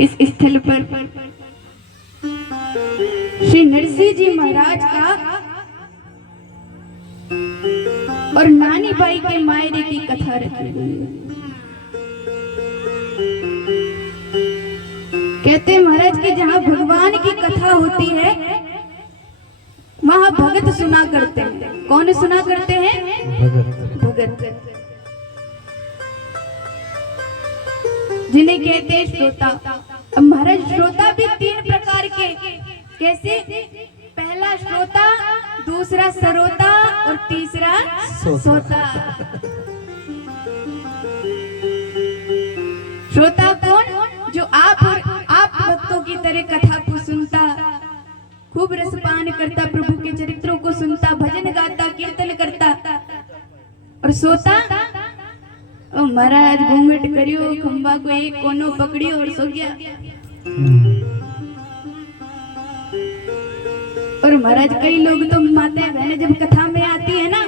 इस स्थल पर श्री नरसिंह जी महाराज का और नानी बाई के मायरे की कथा रखी गई है। कहते हैं महाराज कि जहाँ भगवान की कथा होती है वहां भगत सुना करते हैं। कौन सुना करते हैं? भगत, जिन्हें कहते हैं श्रोता। अब महाराज श्रोता भी 3 प्रकार के, कैसे? पहला श्रोता, दूसरा सरोता और तीसरा सोता। श्रोता कौन? जो आप भक्तों की तरह कथा को सुनता, खूब रसपान करता, प्रभु के चरित्रों को सुनता, भजन गाता, कीर्तन करता। और सोता, ओ महाराज घूंघट करियो, खंबा को एक कोनो पकड़ियो और सो गया। और महाराज कई लोग तो माताएं बहनें जब कथा में आती है ना,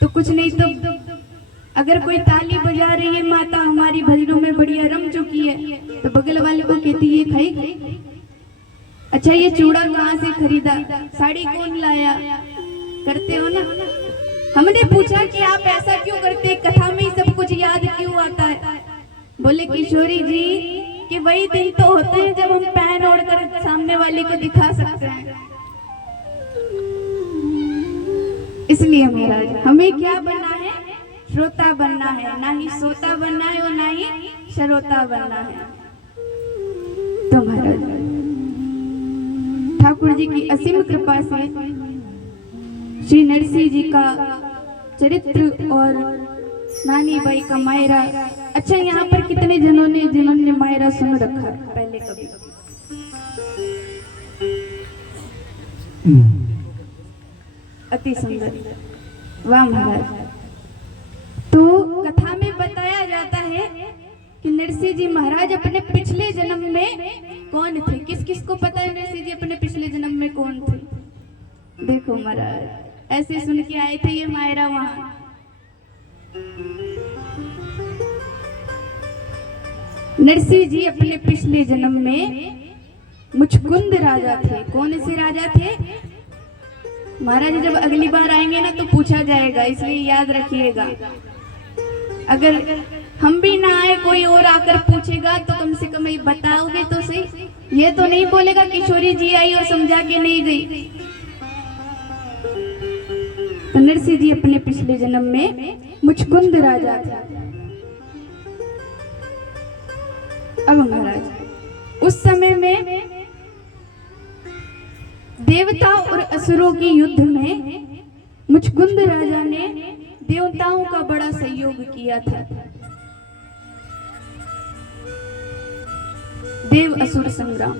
तो कुछ नहीं तो अगर कोई ताली बजा रही है, माता हमारी भजनों में बढ़िया रम चुकी है, तो बगल वाले को कहती है खाई, अच्छा ये चूड़ा कहाँ से खरीदा, साड़ी कौन लाया, करते हो ना। हमने पूछा कि आप ऐसा क्यों करते, कथा में ही सब कुछ याद क्यों आता है? बोले किशोरी जी कि वही दिन तो होते हैं जब हम पहन ओढ़कर सामने वाले को दिखा सकते हैं। इसलिए महाराज हमें क्या बनना है? श्रोता बनना है, ना ही सोता बनना है और ना ही श्रोता बनना है। तो महाराज ठाकुर जी की असीम कृपा से श्री नरसिंह जी का चरित्र और नानी बाई का मायरा। अच्छा, यहाँ पर कितने जिन्होंने मायरा सुन रखा पहले कभी? अति सुंदर, वाह महाराज। तो कथा में बताया जाता है कि नरसिंह जी महाराज अपने पिछले जन्म में कौन थे? किस किस को पता है नरसिंह जी अपने पिछले जन्म में कौन थे? देखो महाराज ऐसे सुन के आए थे ये मायरा वहां। नरसिंह जी अपने पिछले जन्म में मुचकुंद राजा थे। कौन से राजा थे? महाराज जब अगली बार आएंगे ना तो पूछा जाएगा, इसलिए याद रखिएगा। अगर हम भी ना आए, कोई और आकर पूछेगा तो कम से कम ये बताओगे तो सही। ये तो नहीं बोलेगा किशोरी जी आई और समझा के नहीं गई। तो नरसिंह जी अपने पिछले जन्म में मुचकुंद राजा थे। अब महाराज उस समय में देवता और असुरों की युद्ध में मुचकुंद राजा ने देवताओं का बड़ा सहयोग किया था। देव असुर संग्राम।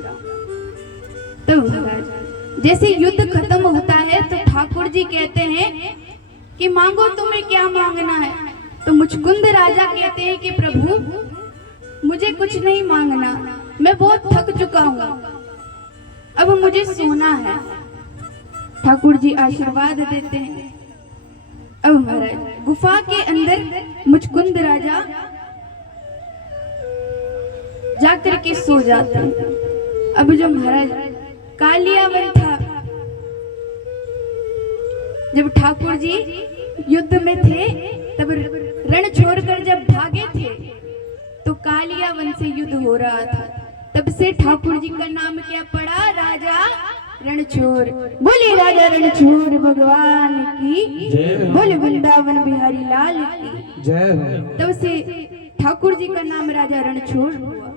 तो महाराज जैसे युद्ध खत्म होता है तो ठाकुर जी कहते हैं कि मांगो, तुम्हें क्या मांगना है? तो मुचकुंद राजा कहते हैं कि प्रभु मुझे कुछ नहीं मांगना, मैं बहुत थक चुका हूं, अब मुझे सोना है। ठाकुर जी आशीर्वाद देते हैं। अब महाराज गुफा के अंदर मुचकुंद राजा जाकर के सो जाते हैं। अब जो महाराज कालियावन था, जब ठाकुर जी युद्ध में थे तब रण छोड़कर जब भागे थे तो कालियावन से युद्ध हो रहा था। तब से ठाकुर जी का नाम क्या पड़ा? राजा रणछोड़। बोले राजा रणछोड़ भगवान की जय, बोले वृंदावन बिहारी लाल की जय। तब से ठाकुर जी का नाम राजा रणछोड़ हुआ।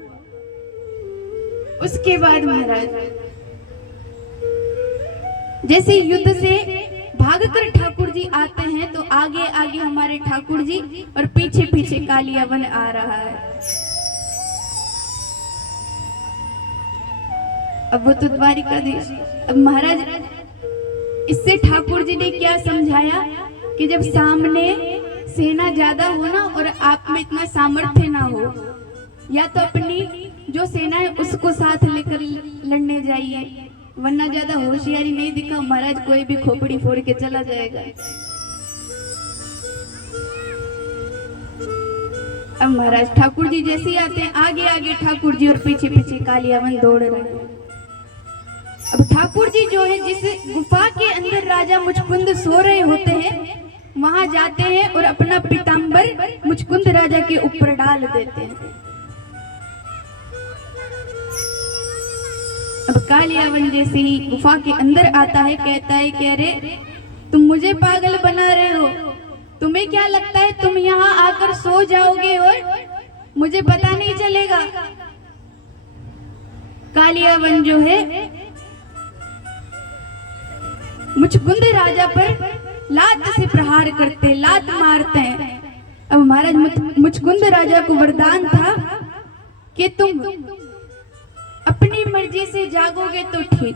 उसके बाद महाराज जैसे युद्ध से भागकर ठाकुर जी आते हैं तो आगे आगे हमारे ठाकुर जी और पीछे पीछे कालियावन आ रहा है। अब वो तो द्वारिकाधीश। अब महाराज इससे ठाकुर जी ने क्या समझाया कि जब सामने सेना ज्यादा हो ना और आप में इतना सामर्थ्य ना हो, या तो अपनी जो सेना है उसको साथ लेकर लड़ने जाइए, वरना ज्यादा होशियारी नहीं दिखा महाराज कोई भी खोपड़ी फोड़ के चला जाएगा। अब महाराज ठाकुर जी जैसे ही आते हैं, आगे आगे ठाकुर जी और पीछे पीछे कालियावन दौड़ रहे हैं। अब ठाकुर जी जो है जिस गुफा के अंदर राजा मुचकुंद सो रहे होते हैं, वहां जाते हैं और अपना पीतांबर मुचकुंद राजा के ऊपर डाल देते हैं। अब कालियावन जैसे ही गुफा के अंदर आता है, कहता है कि अरे तुम मुझे पागल बना रहे हो, तुम्हें क्या लगता है तुम यहाँ आकर सो जाओगे और मुझे पता नहीं चलेगा। कालियावन जो है मुचकुंद राजा पर लात से प्रहार करते, लात मारते हैं। अब महाराज मुचकुंद राजा को वरदान था कि तुम अपनी मर्जी से जागोगे तो ठीक,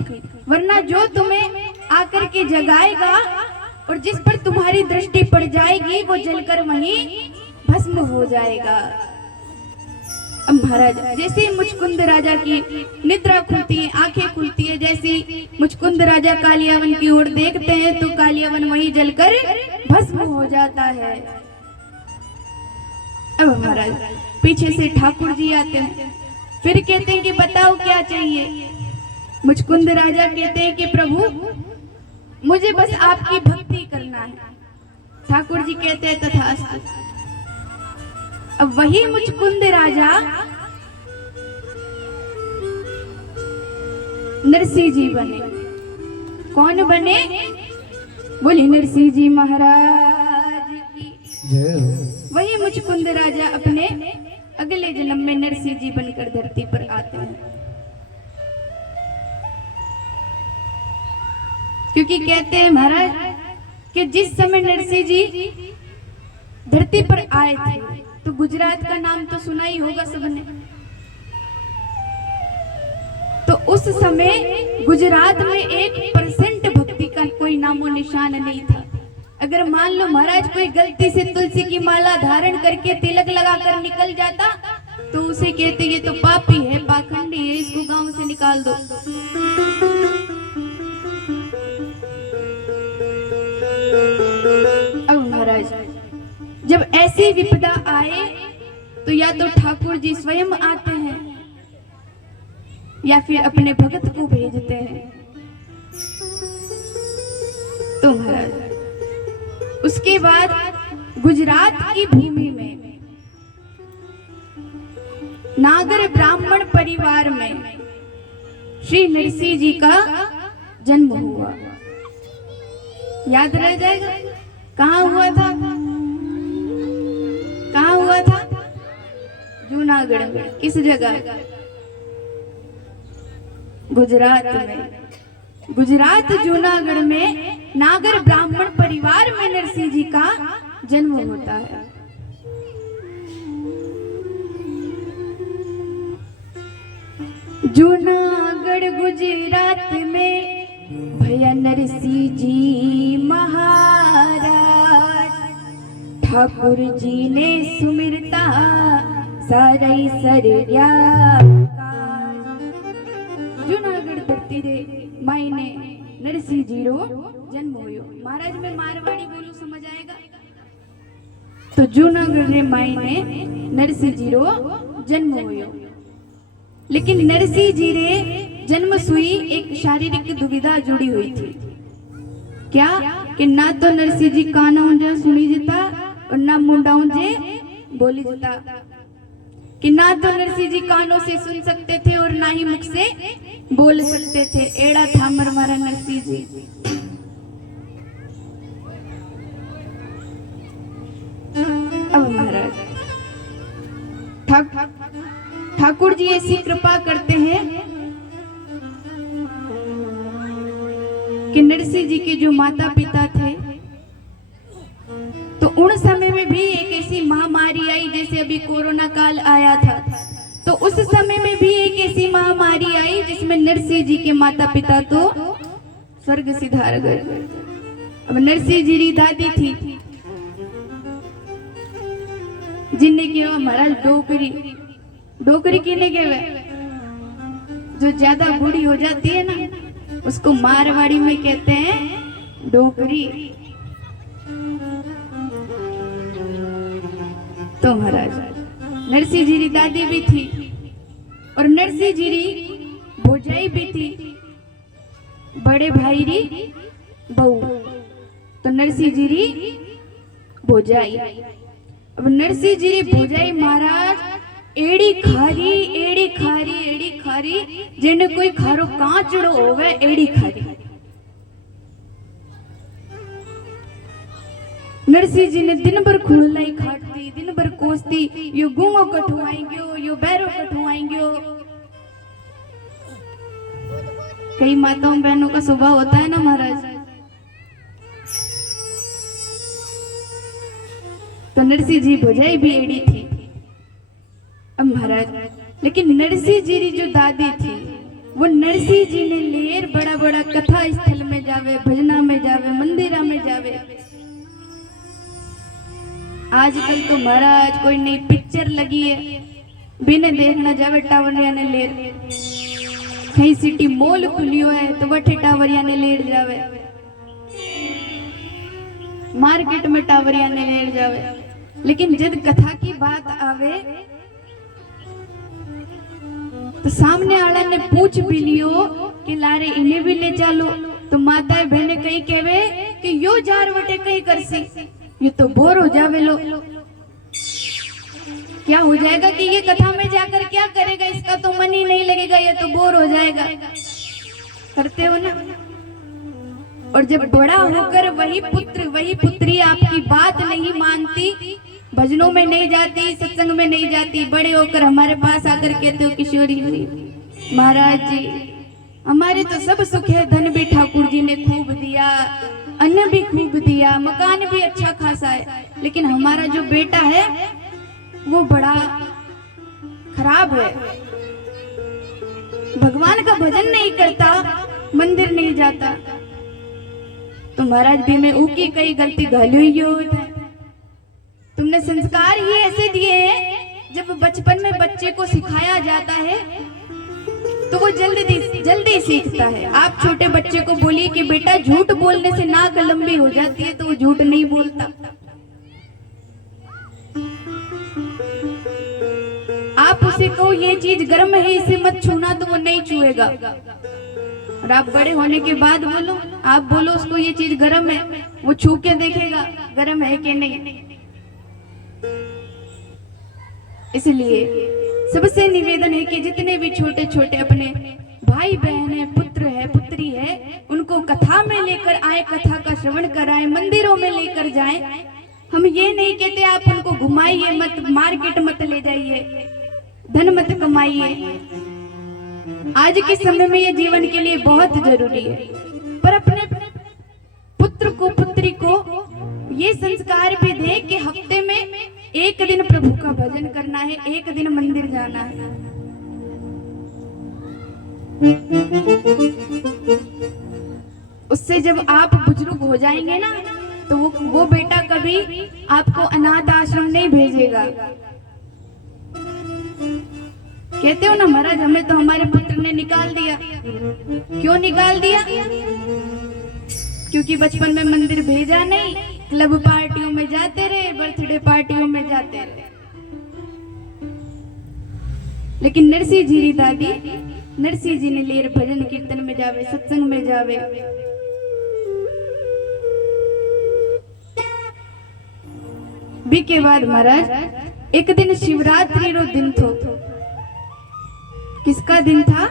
वरना जो तुम्हें आकर के जगाएगा और जिस पर तुम्हारी दृष्टि पड़ जाएगी वो जलकर वहीं भस्म हो जाएगा। अब महाराज जैसे मुचकुंद राजा की निद्रा खुलती है, आंखें खुलती है, जैसे मुचकुंद राजा कालियावन की ओर देखते हैं तो कालियावन वहीं जलकर भस्म हो जाता है। अब महाराज पीछे से ठाकुर जी आते हैं, फिर कहते हैं कि बताओ क्या चाहिए। मुचकुंद राजा कहते हैं कि प्रभु मुझे बस आपकी भक्ति करना है। ठाकुर जी कहते हैं तथास्तु। अब वही मुचकुंद राजा नरसिंह जी बने। कौन बने? बोले नरसिंह जी महाराज की जय। वही मुचकुंद राजा अपने अगले जन्म में नरसिंह जी बनकर धरती पर आते हैं, क्योंकि कहते हैं महाराज कि जिस समय नरसिंह जी धरती पर आए थे तो गुजरात का नाम तो सुना ही होगा सबने। तो उस समय गुजरात में 1% भक्ति का कोई नामो निशान नहीं था। अगर मान लो महाराज कोई गलती से तुलसी की माला धारण करके तिलक लगाकर निकल जाता तो उसे कहते ये तो पापी है, पाखंडी है, इसको गांव से निकाल दो। अब महाराज जब ऐसी विपदा आए तो या तो ठाकुर जी स्वयं आते हैं या फिर अपने भगत को भेजते हैं। तो महाराज उसके बाद गुजरात की भूमि में नागर ब्राह्मण परिवार में श्री नरसिंह जी का जन्म हुआ। याद रह जाएगा कहाँ हुआ था? कहाँ हुआ था? जूनागढ़ में। किस जगह? गुजरात में। गुजरात जूनागढ़ में नागर ब्राह्मण परिवार में नरसिंह जी का जन्म होता है। जूनागढ़ गुजरात में भैया नरसिंह जी महाराज, ठाकुर जी ने सुमिरता सारई सरया। जूनागढ़ धरती रे मायने नरसिंह जी रो जन्म होयो। महाराज में मारवाड़ी बोलू समझ आएगा। तो जूनागढ़ रे मायने नरसिंह जी रो जन्म होयो। लेकिन नरसिंह जी रे जन्म सुई एक शारीरिक दुविधा जुड़ी हुई थी। क्या कि ना तो नरसिंह जी काना ऊंजा सुनी जता और ना मुंडा ऊंजे बोली जता, कि ना तो नरसिंह जी कानों से सुन सकते थे और ना ही मुख से बोल सकते थे। एड़ा था मरमारा नरसिंह जी। अब महाराज ठाकुर जी ऐसी कृपा करते हैं कि नरसिंह जी के जो माता पिता थे तो उन समय में भी एक ऐसी महामारी आई जैसे अभी कोरोना काल आया था। तो उस समय में भी एक ऐसी महामारी आई जिसमें नरसिंह जी के माता पिता तो स्वर्ग सिधार गए। अब नरसिंह जी की दादी थी जिन्हें के महाराज डोकरी किने के वे जो ज्यादा बूढ़ी हो जाती है ना उसको मारवाड़ी में कहते हैं डोकरी। तो महाराज नरसिंह जी री दादी भी थी और नरसिंह जी री भौजाई भी थी, बड़े भाई री बहू। तो नरसिंह जी री भौजाई, अब नरसिंह जी री भौजाई महाराज एड़ी खारी एड़ी खारी एड़ी खारी जिने कोई खारो कांचड़ो होवे एड़ी खारी। नरसिंह जी ने दिन भर खुलाई खाटती, दिन भर कोसती, यो गूंगो कठुआएंगो, यो बैरो कठुआएंगो। कई माताओं बहनों का स्वभाव होता है ना महाराज। तो नरसिंह जी भौजाई भी एड़ी थी। अब महाराज लेकिन नरसिंह जी की जो दादी थी वो नरसिंह जी ने लेर बड़ा बड़ा कथा स्थल में जावे, भजना में जावे, मंदिरा में जावे। आजकल तो महाराज कोई नई पिक्चर लगी है बिने देखना जावे टावरिया ने लेर, कहीं सिटी मॉल खुलियो है तो वठे टावरिया ने लेर जावे, मार्केट में टावरिया ने लेर जावे। लेकिन जब कथा की बात आवे तो सामने वाला ने पूछ भी लियो कि लारे इन्हें भी ले चलो, तो माताएं बहने कहीं कहवे कि यो जार वटे कहीं करसी, ये तो बोर हो जावे लो। क्या हो जाएगा कि ये कथा में जाकर क्या करेगा, इसका तो मन ही नहीं लगेगा, ये तो बोर हो जाएगा। करते हो ना। और जब बड़ा होकर वही पुत्र वही पुत्री आपकी बात नहीं मानती, भजनों में नहीं जाती, सत्संग में नहीं जाती, बड़े होकर हमारे पास आकर कहते हो किशोरी जी महाराज जी हमारे तो सब सुख है, धन भी ठाकुर जी ने खूब दिया, अन्न भी खूब दिया, मकान भी अच्छा खासा है, लेकिन हमारा जो बेटा है वो बड़ा खराब है, भगवान का भजन नहीं करता, मंदिर नहीं जाता। तो महाराज भी मैं ऊकी कई गलती घालियो है, तुमने संस्कार ही ऐसे दिए हैं जब बचपन में बच्चे को सिखाया जाता है तो वो जल्दी सीखता है। आप छोटे बच्चे को बोलिए कि बेटा झूठ बोलने से नाक लंबी हो जाती है तो वो झूठ नहीं बोलता। आप उसे कहो ये चीज गर्म है इसे मत छूना तो वो नहीं छुएगा। और आप बड़े होने के बाद बोलो, आप बोलो उसको ये चीज गर्म है, वो छू के देखेगा गर्म है कि नहीं। इसलिए सबसे निवेदन है कि जितने भी छोटे छोटे अपने भाई बहन है, पुत्र है, पुत्री है, उनको कथा में लेकर आए, कथा का श्रवण कराएं, मंदिरों में लेकर जाएं। हम ये नहीं कहते आप उनको घुमाइए मत, मार्केट मत ले जाइए, धन मत कमाइए। आज के समय में ये जीवन के लिए बहुत जरूरी है, पर अपने पुत्र को पुत्री को ये संस्कार भी दे कि हफ्ते में एक दिन प्रभु का भजन करना है, एक दिन मंदिर जाना है। उससे जब आप बुजुर्ग हो जाएंगे ना तो वो बेटा कभी आपको अनाथ आश्रम नहीं भेजेगा। कहते हो ना महाराज हमें तो हमारे पुत्र ने निकाल दिया। क्यों निकाल दिया? क्योंकि बचपन में मंदिर भेजा नहीं, क्लब पार्टियों में जाते रहे, बर्थडे पार्टियों में जाते रहे। लेकिन नरसिंह जी री दादी, नरसिंह जी ने लेर भजन कीर्तन में जावे, सत्संग में जावे। बी के बाद महाराज एक दिन शिवरात्रि रो दिन थो। किसका दिन था?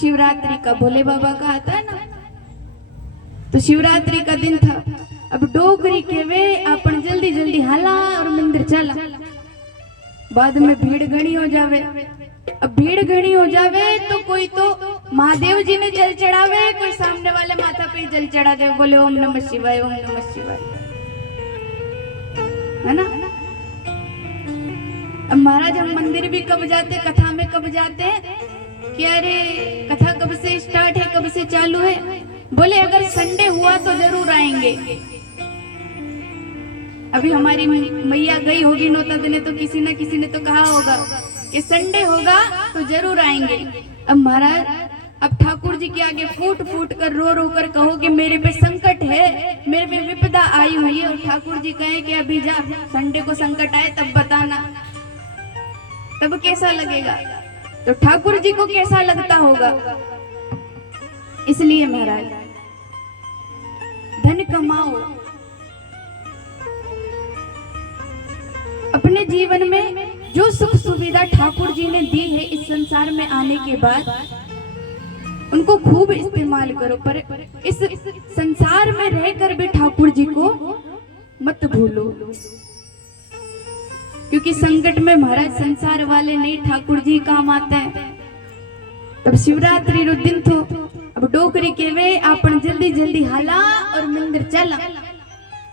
शिवरात्रि का, भोले बाबा का आता है ना। तो शिवरात्रि का दिन था। अब डोगरी केवे अपन जल्दी जल्दी हाला और मंदिर चला। बाद में भीड़ घनी हो जावे। अब भीड़ घनी हो जावे तो कोई तो महादेव जी ने जल चढ़ावे, कोई सामने वाले माथा पे जल चढ़ा दे, बोले ओम नमः शिवाय, ओम नमः शिवाय, है ना। अब महाराज हम मंदिर भी कब जाते, कथा में कब जाते कि अरे कथा कब से स्टार्ट है, कब से चालू है? बोले अगर संडे हुआ तो जरूर आएंगे। अभी हमारी मैया गई होगी नौता देने तो किसी न किसी ने तो कहा होगा कि संडे होगा तो जरूर आएंगे। अब महाराज अब ठाकुर जी के आगे फूट फूट कर रो रो कर कहो कि मेरे पे संकट है, मेरे पे विपदा आई हुई है, और ठाकुर जी कहें कि अभी जा, संडे को संकट आए तब बताना। तब कैसा लगेगा, तो ठाकुर जी को कैसा लगता होगा। इसलिए महाराज धन कमाओ, अपने जीवन में जो सुख सुविधा ठाकुर जी ने दी है इस संसार में आने के बाद उनको खूब इस्तेमाल करो, पर इस संसार में रहकर भी ठाकुर जी को मत भूलो, क्योंकि संकट में महाराज संसार वाले नहीं ठाकुर जी काम आते हैं। तब शिवरात्रि रो दिन थो, अब डोकरी के वे आपन जल्दी जल्दी हाला और मंदिर चला,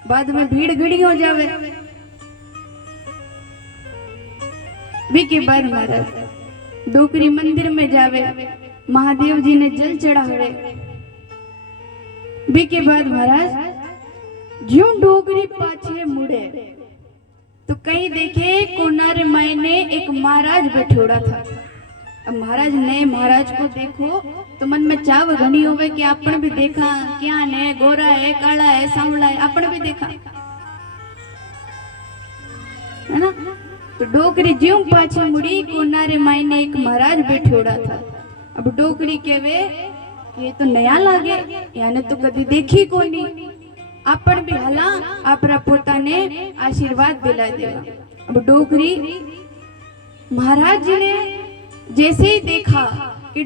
बाद में भीड़ घड़ी हो जावे। भी के बाद महाराज डोकरी मंदिर में जावे, महादेव जी ने जल चढ़ावे। भी के बाद महाराज ज्यों डोकरी पाछे मुड़े तो कहीं देखे कोनारे मायने एक महाराज बैठोड़ा था। अब महाराज ने महाराज को देखो तो मन में चाव घनी होवे कि अपन भी देखा, क्या है, गोरा है, काला है, सांवला है, अपन भी देखा, है ना। तो डोकरी ज्यों पाछे मुड़ी कोनारे मायने एक महाराज बैठोड़ा था। अब डोकरी केवे ये तो नया लागे, याने तो कभी देखी कोनी, अपन भी हला आपरा पोता ने आशीर्वाद दिला देगा। अब डोकरी महाराज जी ने जैसे ही देखा कि